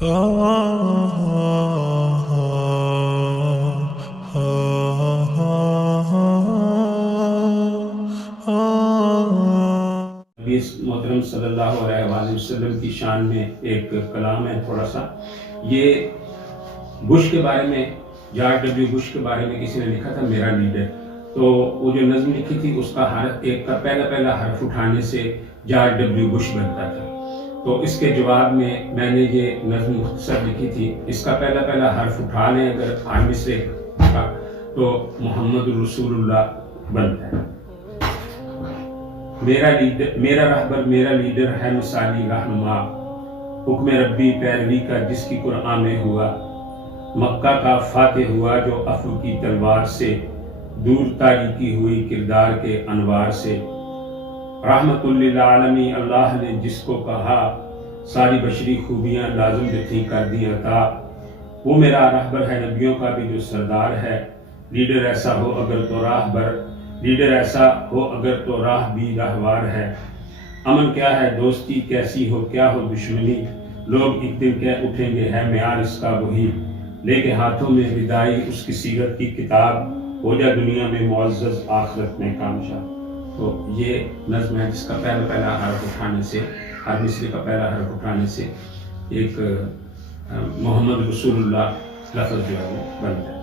محترم صلی اللہ علیہ وآلہ وسلم کی شان میں ایک کلام ہے تھوڑا سا. یہ بش کے بارے میں، جارج ڈبلیو بش کے بارے میں کسی نے لکھا تھا، میرا لیڈر. تو وہ جو نظم لکھی تھی اس کا ایک کا پہلا حرف اٹھانے سے جارج ڈبلیو بش بنتا تھا. تو اس کے جواب میں نے یہ نظم مختصر لکھی تھی. اس کا پہلا حرف اٹھا لیں اگر عالمی سے کا تو محمد رسول اللہ بنتا ہے. میرا رہبر میرا لیڈر ہے مثالی رہنما، حکم ربی پیروی کا جس کی قرآن میں ہوا. مکہ کا فاتح ہوا جو عفو کی تلوار سے، دور تاریکی ہوئی کردار کے انوار سے. رحمت للعالمین اللہ نے جس کو کہا، ساری بشری خوبیاں لازم جو تھی کر دی عطا. وہ میرا رہبر ہے نبیوں کا بھی جو سردار ہے. لیڈر ایسا ہو اگر تو راہ بھی راہوار ہے. امن کیا ہے دوستی کیسی ہو کیا ہو دشمنی، لوگ ایک دن کہہ اٹھیں گے ہے معیار اس کا وہی. لے کے ہاتھوں میں ردائی اس کی سیرت کی کتاب، ہو جا دنیا میں معزز آخرت میں کامیاب. تو یہ نظم ہے جس کا پہلا حرف اٹھانے سے، ہر مصرے کا پہلا حرف اٹھانے سے ایک محمد رسول اللہ لفظ جو ہے وہ بنتا ہے.